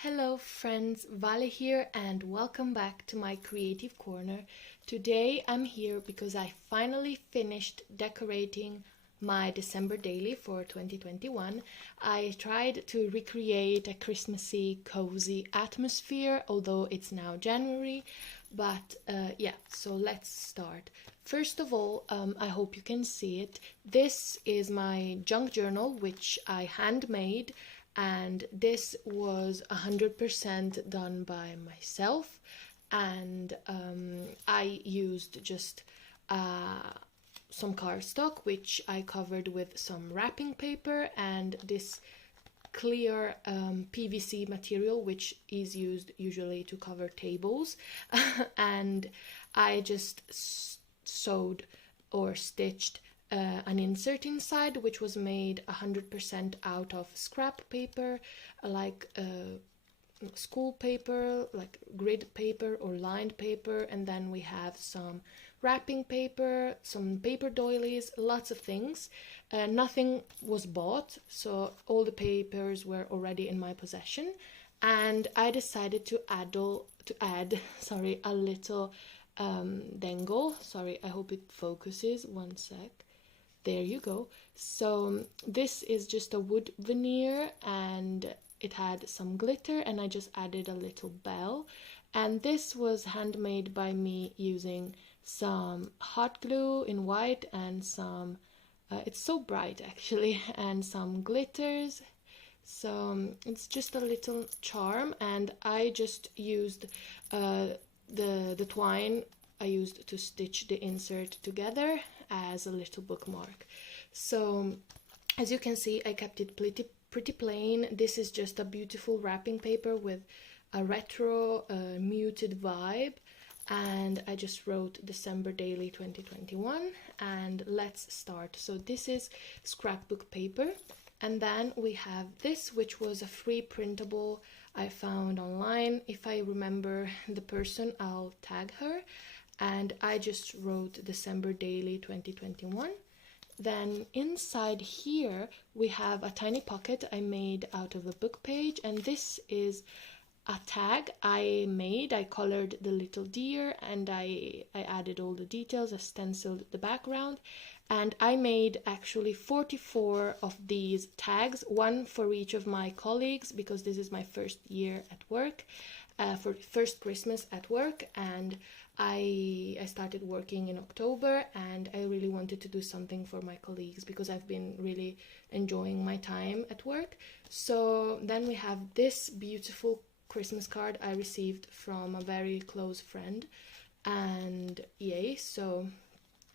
Hello friends, Vale here and welcome back to my creative corner. Today I'm here because I finally finished decorating my December daily for 2021. I tried to recreate a Christmassy, cozy atmosphere, although it's now January. But so let's start. First of all, I hope you can see it. This is my junk journal, which I handmade, and this was 100% done by myself, and I used just some cardstock, which I covered with some wrapping paper, and this clear PVC material, which is used usually to cover tables. And I just sewed or stitched an insert inside, which was made 100% out of scrap paper, like school paper, like grid paper or lined paper, and then we have some wrapping paper, some paper doilies, lots of things. Nothing was bought, so all the papers were already in my possession, and I decided to add a little dangle. Sorry, I hope it focuses. One sec. There you go. So this is just a wood veneer, and it had some glitter, and I just added a little bell. And this was handmade by me using some hot glue in white and some it's so bright actually, and some glitters. So it's just a little charm, and I just used the twine I used to stitch the insert together as a little bookmark. So as you can see, I kept it pretty plain. This is just a beautiful wrapping paper with a retro muted vibe, and I just wrote December daily 2021, and let's start. So this is scrapbook paper, and then we have this, which was a free printable I found online. If I remember the person, I'll tag her. And I just wrote December daily 2021. Then inside here we have a tiny pocket I made out of a book page, and this is a tag I made. I colored the little deer, and I added all the details, I stenciled the background, and I made actually 44 of these tags, one for each of my colleagues, because this is my first year at work, for first Christmas at work, and I started working in October, and I really wanted to do something for my colleagues because I've been really enjoying my time at work. So then we have this beautiful Christmas card I received from a very close friend, and yay, so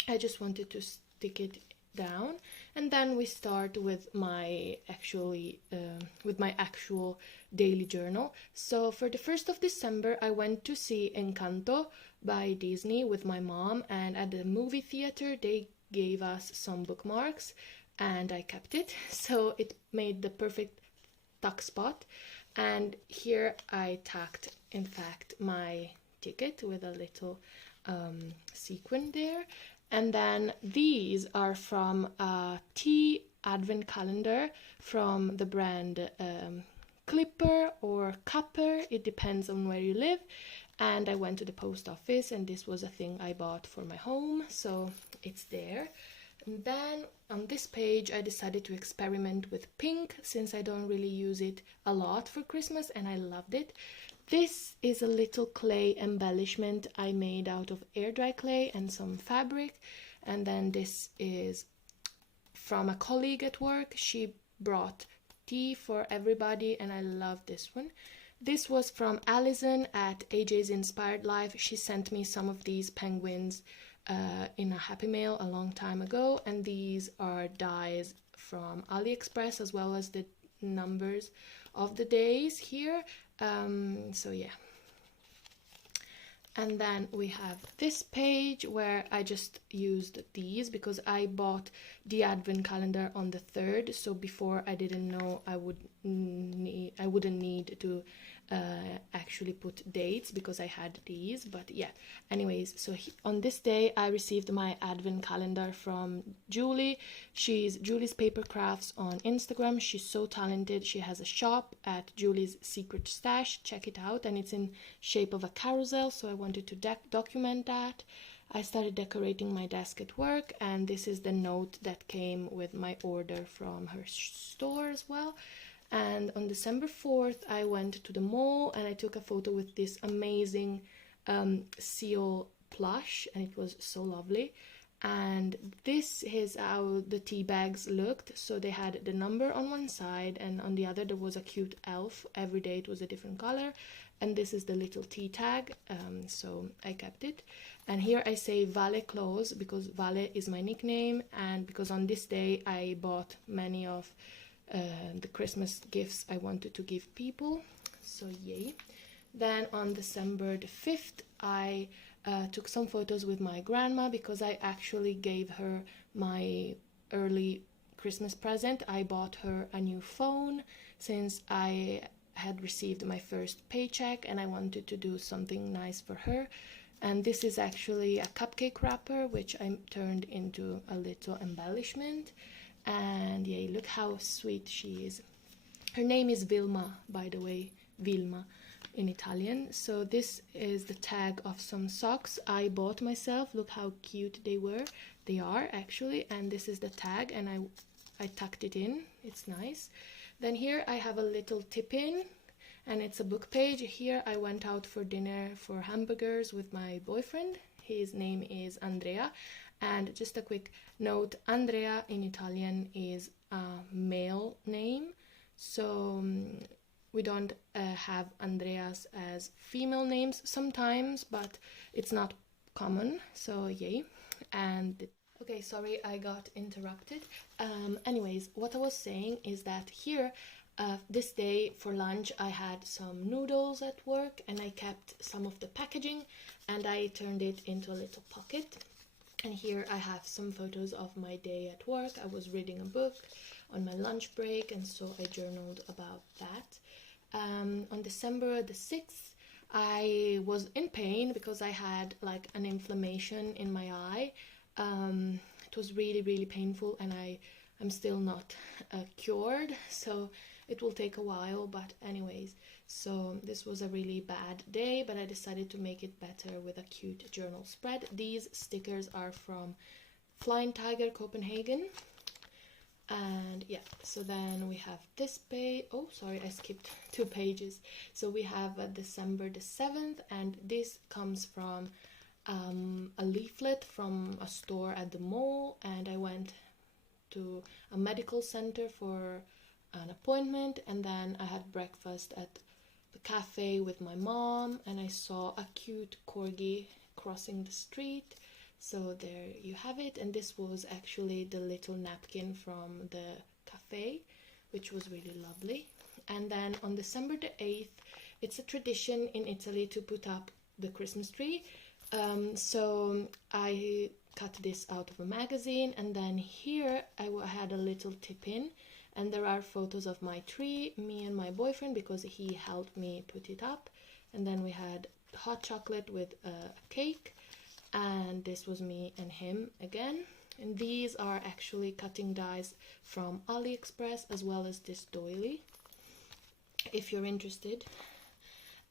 I just wanted to stick it down. And then we start with my actual daily journal. So for the 1st of December I went to see Encanto by Disney with my mom, and at the movie theater they gave us some bookmarks, and I kept it, so it made the perfect tuck spot. And here I tacked, in fact, my ticket with a little sequin there. And then these are from a tea advent calendar from the brand Clipper or Cupper, it depends on where you live. And I went to the post office, and this was a thing I bought for my home, so it's there. And then on this page I decided to experiment with pink, since I don't really use it a lot for Christmas, and I loved it. This is a little clay embellishment I made out of air dry clay and some fabric. And then this is from a colleague at work. She brought tea for everybody, and I love this one. This was from Alison at AJ's Inspired Life. She sent me some of these penguins in a Happy Mail a long time ago, and these are dies from AliExpress, as well as the numbers of the days here. So yeah. And then we have this page where I just used these because I bought the advent calendar on the 3rd, so before I didn't know I would I wouldn't need to actually put dates because I had these. But yeah, anyways, so on this day I received my advent calendar from Julie. She's Julie's Paper Crafts on Instagram. She's so talented. She has a shop at Julie's Secret Stash. Check it out, and it's in shape of a carousel, so I wanted to document that. I started decorating my desk at work, and this is the note that came with my order from her store as well. And on December 4th, I went to the mall and I took a photo with this amazing seal plush, and it was so lovely. And this is how the tea bags looked. So they had the number on one side, and on the other there was a cute elf. Every day it was a different color. And this is the little tea tag, so I kept it. And here I say Vale clothes because Vale is my nickname, and because on this day I bought many of the Christmas gifts I wanted to give people, so yay. Then on December the 5th I took some photos with my grandma because I actually gave her my early Christmas present. I bought her a new phone since I had received my first paycheck and I wanted to do something nice for her. And this is actually a cupcake wrapper which I turned into a little embellishment. And yeah, look how sweet she is. Her name is Vilma, by the way, Vilma in Italian. So this is the tag of some socks I bought myself. Look how cute they were. They are actually, and this is the tag, and I tucked it in. It's nice. Then here I have a little tip-in, and it's a book page. Here I went out for dinner for hamburgers with my boyfriend. His name is Andrea. And just a quick note, Andrea in Italian is a male name, so we don't have Andreas as female names sometimes, but it's not common, so yay. And okay, sorry, I got interrupted. Anyways, what I was saying is that here, this day for lunch I had some noodles at work, and I kept some of the packaging and I turned it into a little pocket. And here I have some photos of my day at work. I was reading a book on my lunch break, and so I journaled about that. On December the 6th, I was in pain because I had like an inflammation in my eye. It was really, really painful, and I'm still not cured, so it will take a while, but anyways. So this was a really bad day, but I decided to make it better with a cute journal spread. These stickers are from Flying Tiger Copenhagen. And yeah, so then we have this page. Oh, sorry, I skipped 2 pages. So we have December the 7th, and this comes from a leaflet from a store at the mall, and I went to a medical center for an appointment, and then I had breakfast at the cafe with my mom, and I saw a cute corgi crossing the street. So there you have it, and this was actually the little napkin from the cafe, which was really lovely. And then on December the 8th, it's a tradition in Italy to put up the Christmas tree. So I cut this out of a magazine, and then here I had a little tip-in, and there are photos of my tree, me and my boyfriend, because he helped me put it up. And then we had hot chocolate with a cake, and this was me and him again. And these are actually cutting dies from AliExpress, as well as this doily, if you're interested.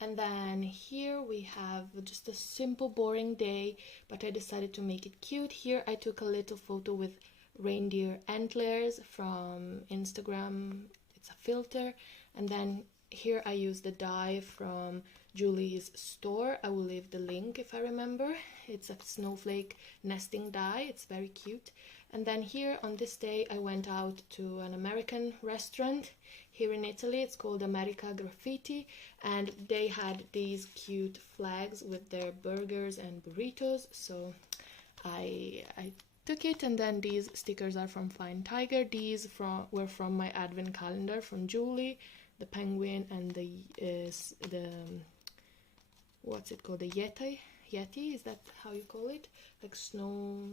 And then here we have just a simple boring day, but I decided to make it cute. Here I took a little photo with reindeer antlers from Instagram. It's a filter. And then here I used the die from Julie's store. I will leave the link if I remember. It's a snowflake nesting die. It's very cute. And then here on this day I went out to an American restaurant here in Italy. It's called America Graffiti, and they had these cute flags with their burgers and burritos, so I took it. And then these stickers are from Flying Tiger. These were from my advent calendar from Julie, the penguin and the what's it called, the Yeti, is that how you call it? Like snow,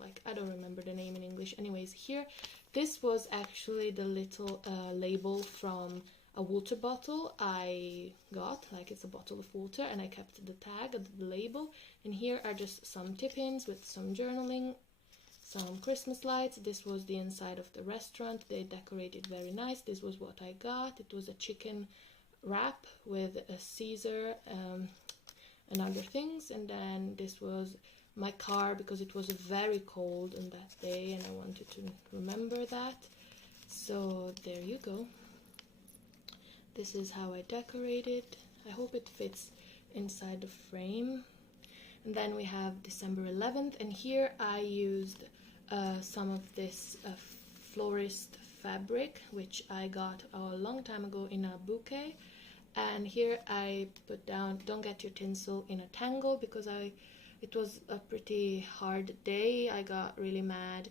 like I don't remember the name in English. Anyways, here, this was actually the little label from a water bottle I got, like it's a bottle of water, and I kept the tag, the label, and here are just some tip-ins with some journaling, some Christmas lights. This was the inside of the restaurant. They decorated very nice. This was what I got. It was a chicken wrap with a Caesar and other things, and then this was my car because it was very cold on that day and I wanted to remember that. So there you go. This is how I decorated. I hope it fits inside the frame. And then we have December 11th, and here I used some of this florist fabric, which I got a long time ago in a bouquet. And here I put down, don't get your tinsel in a tangle, because it was a pretty hard day. I got really mad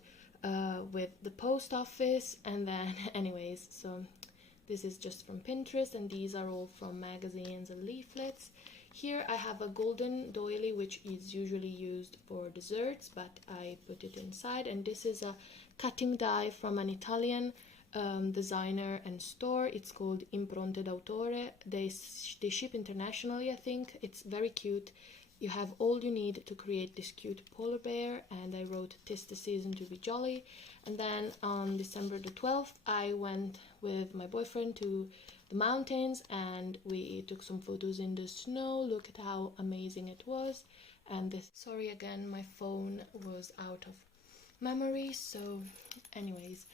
with the post office, and then anyways, so this is just from Pinterest, and these are all from magazines and leaflets. Here I have a golden doily, which is usually used for desserts, but I put it inside. And this is a cutting die from an Italian designer and store. It's called Impronte d'autore. They ship internationally, I think. It's very cute. You have all you need to create this cute polar bear, and I wrote "'Tis the season to be jolly." And then on December the 12th, I went with my boyfriend to the mountains and we took some photos in the snow. Look at how amazing it was. And this, sorry again, my phone was out of memory. So anyways,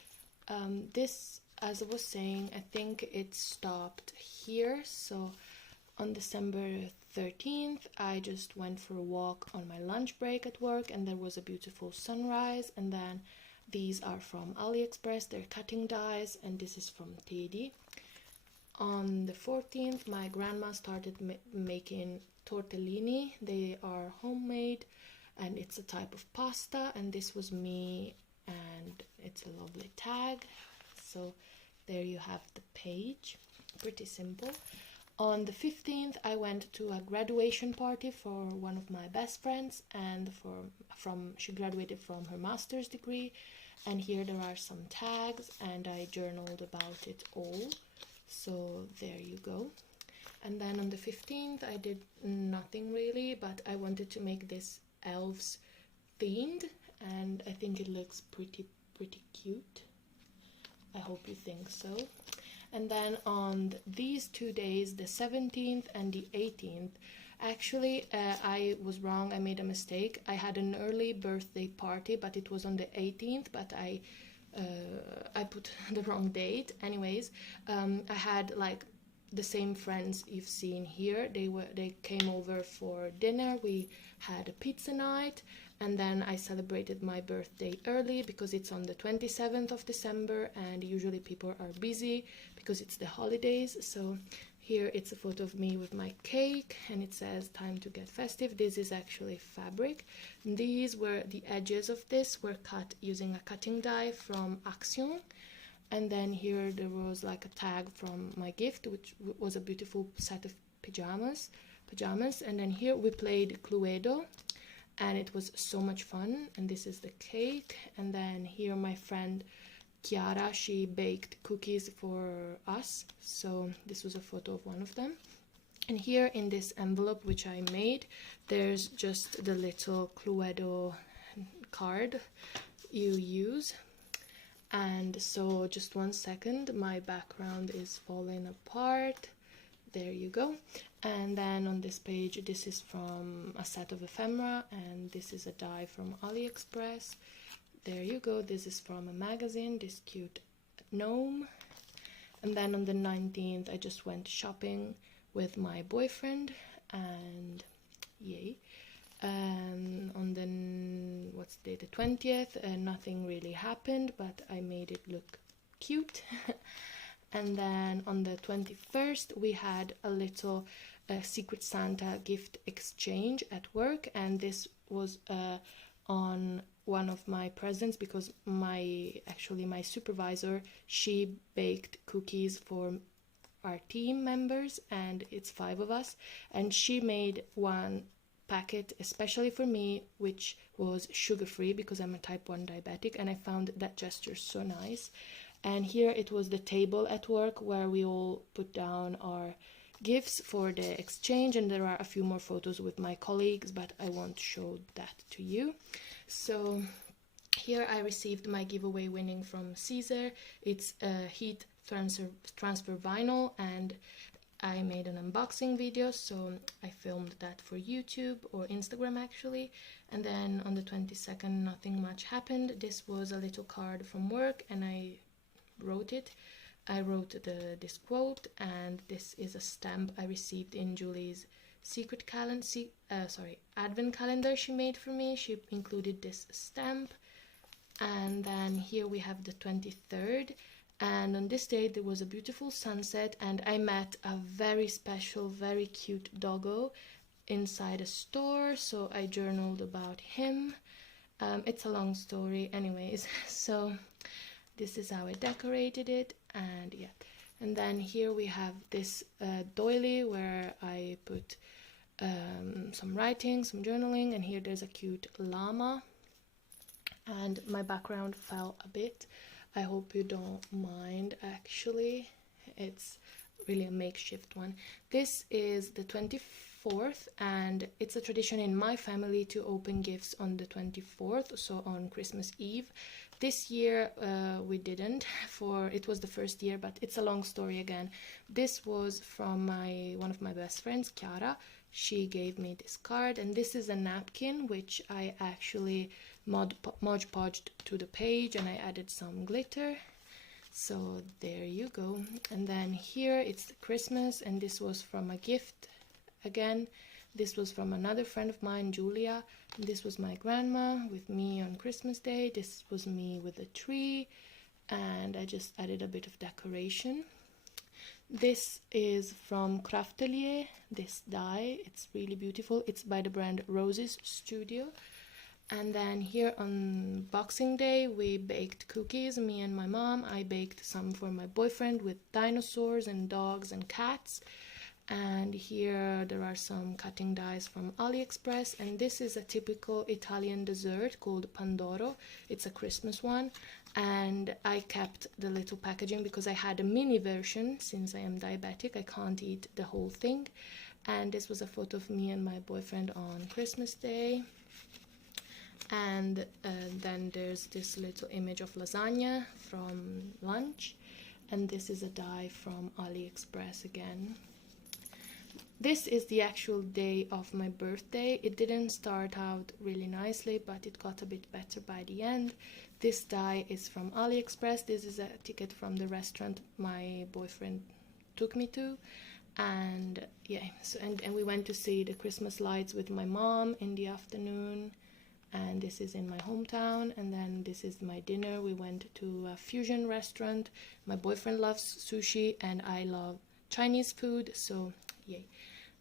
this, as I was saying, I think it stopped here. So on December 13th, I just went for a walk on my lunch break at work, and there was a beautiful sunrise. And then these are from AliExpress, they're cutting dies, and this is from Teddy. On the 14th, my grandma started making tortellini. They are homemade, and it's a type of pasta, and this was me, and it's a lovely tag. So there you have the page, pretty simple. On the 15th, I went to a graduation party for one of my best friends, and she graduated from her master's degree. And here there are some tags, and I journaled about it all. So there you go. And then on the 15th, I did nothing really, but I wanted to make this elves themed, and I think it looks pretty cute. I hope you think so. And then on these 2 days, the 17th and the 18th, actually I was wrong, I made a mistake. I had an early birthday party, but it was on the 18th, but I put the wrong date. Anyways, I had like the same friends you've seen here. They came over for dinner. We had a pizza night, and then I celebrated my birthday early because it's on the 27th of December, and usually people are busy because it's the holidays. So here it's a photo of me with my cake, and it says "Time to get festive." This is actually fabric. These were the edges of this were cut using a cutting die from Action. And then here there was like a tag from my gift, which was a beautiful set of pajamas. And then here we played Cluedo, and it was so much fun. And this is the cake. And then here my friend Chiara, she baked cookies for us. So this was a photo of one of them. And here in this envelope which I made, there's just the little Cluedo card you use. And so just 1 second, my background is falling apart. There you go. And then on this page, this is from a set of ephemera, and this is a die from AliExpress. There you go. This is from a magazine, this cute gnome. And then on the 19th, I just went shopping with my boyfriend, and yay. On the, what's the day, the 20th, nothing really happened, but I made it look cute. And then on the 21st, we had a little Secret Santa gift exchange at work, and this was on one of my presents because my supervisor, she baked cookies for our team members, and it's 5 of us, and she made one packet especially for me, which was sugar-free because I'm a type 1 diabetic, and I found that gesture so nice. And here it was the table at work where we all put down our gifts for the exchange, and there are a few more photos with my colleagues, but I won't show that to you. So here I received my giveaway winning from Caesar. It's a heat transfer vinyl, and I made an unboxing video, so I filmed that for YouTube or Instagram actually. And then on the 22nd nothing much happened. This was a little card from work and I wrote it. I wrote this quote, and this is a stamp I received in Julie's secret calendar, advent calendar she made for me. She included this stamp. And then here we have the 23rd, and on this day there was a beautiful sunset, and I met a very special, very cute doggo inside a store, so I journaled about him. It's a long story anyways. So this is how I decorated it, and yeah. And then here we have this doily where I put some writing, some journaling, and here there's a cute llama. And my background fell a bit. I hope you don't mind actually. It's really a makeshift one. This is the 24th, and it's a tradition in my family to open gifts on the 24th, so on Christmas Eve. This year we didn't, for it was the first year, but it's a long story again. This was from one of my best friends, Chiara. She gave me this card, and this is a napkin which I actually Mod Podged to the page, and I added some glitter. So there you go. And then here it's Christmas, and this was from a gift again. This was from another friend of mine, Julia. And this was my grandma with me on Christmas Day. This was me with a tree, and I just added a bit of decoration. This is from Crafty, this die. It's really beautiful. It's by the brand Roses Studio. And then here on Boxing Day we baked cookies, me and my mom. I baked some for my boyfriend with dinosaurs and dogs and cats. And here there are some cutting dies from AliExpress, and this is a typical Italian dessert called Pandoro. It's a Christmas one, and I kept the little packaging because I had a mini version. Since I am diabetic, I can't eat the whole thing. And this was a photo of me and my boyfriend on Christmas Day. And then there's this little image of lasagna from lunch, and this is a die from AliExpress again. This is the actual day of my birthday. It didn't start out really nicely, but it got a bit better by the end. This die is from AliExpress. This is a ticket from the restaurant my boyfriend took me to. And yeah, so and we went to see the Christmas lights with my mom in the afternoon. And this is in my hometown. And then this is my dinner. We went to a fusion restaurant. My boyfriend loves sushi and I love Chinese food, so yay.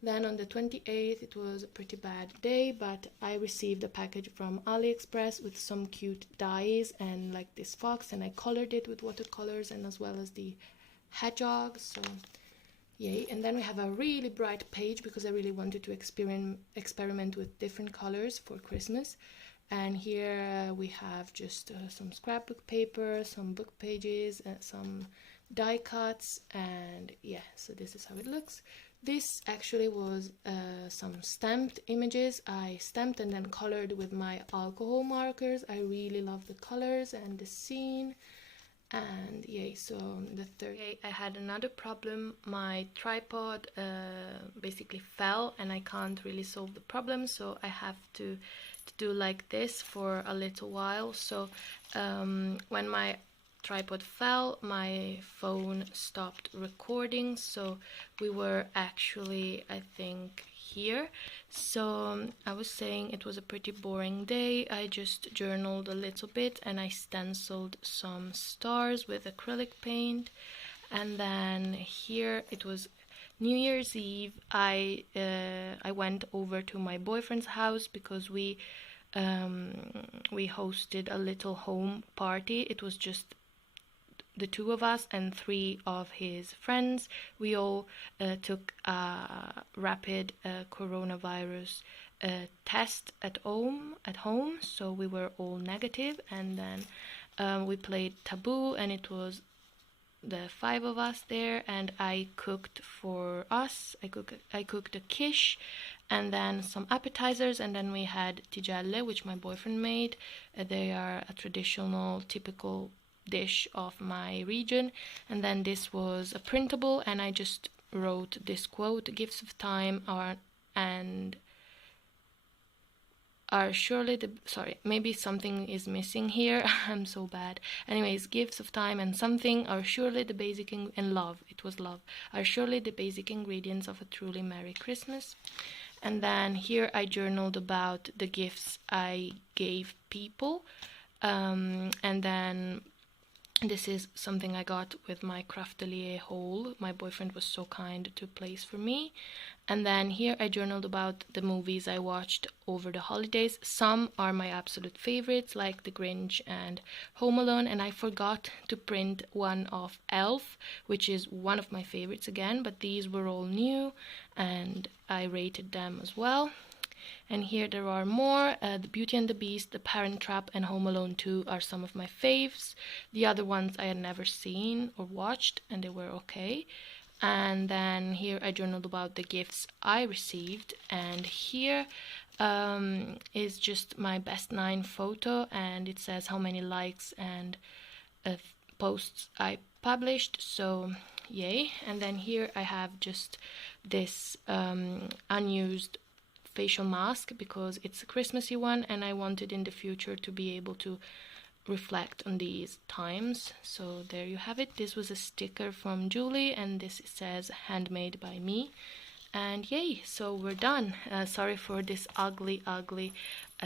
Then on the 28th, it was a pretty bad day, but I received a package from AliExpress with some cute dies and like this fox, and I colored it with watercolors and as well as the hedgehog, so yay. And then we have a really bright page because I really wanted to experiment with different colors for Christmas. And here we have just some scrapbook paper, some book pages, some die cuts, and yeah, so this is how it looks. This actually was some stamped images. I stamped and then colored with my alcohol markers. I really love the colors and the scene. And yay, so the third day I had another problem. My tripod basically fell and I can't really solve the problem, so I have to do like this for a little while. So when my tripod fell, my phone stopped recording, so we were actually, I think, here. So I was saying it was a pretty boring day. I just journaled a little bit and I stenciled some stars with acrylic paint. And then here it was New Year's Eve. I went over to my boyfriend's house because we hosted a little home party. It was just the two of us and 3 of his friends. We all took a rapid coronavirus a test at home, so we were all negative, and then we played Taboo, and it was the 5 of us there, and I cooked for us. I cooked a quiche and then some appetizers, and then we had tigelle, which my boyfriend made. They are a traditional, typical dish of my region. And then this was a printable, and I just wrote this quote: "Gifts of time are surely the..." Sorry, maybe something is missing here. I'm so bad. Anyways, "Gifts of time and something are surely the basic and love," it was love, "are surely the basic ingredients of a truly Merry Christmas." And then here I journaled about the gifts I gave people. And then this is something I got with my Craftelier haul. My boyfriend was so kind to place for me. And then here I journaled about the movies I watched over the holidays. Some are my absolute favorites, like The Grinch and Home Alone, and I forgot to print one of Elf, which is one of my favorites again, but these were all new and I rated them as well. And here there are more. The Beauty and the Beast, The Parent Trap, and Home Alone 2 are some of my faves. The other ones I had never seen or watched, and they were okay. And then here I journaled about the gifts I received, and here is just my best 9 photo, and it says how many likes and posts I published, so yay. And then here I have just this unused facial mask because it's a Christmassy one, and I wanted in the future to be able to reflect on these times. So there you have it. This was a sticker from Julie, and this says "handmade by me." And yay, so we're done. Sorry for this ugly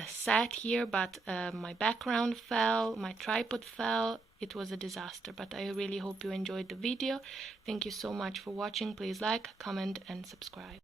set here, but my background fell, my tripod fell. It was a disaster, but I really hope you enjoyed the video. Thank you so much for watching. Please like, comment, and subscribe.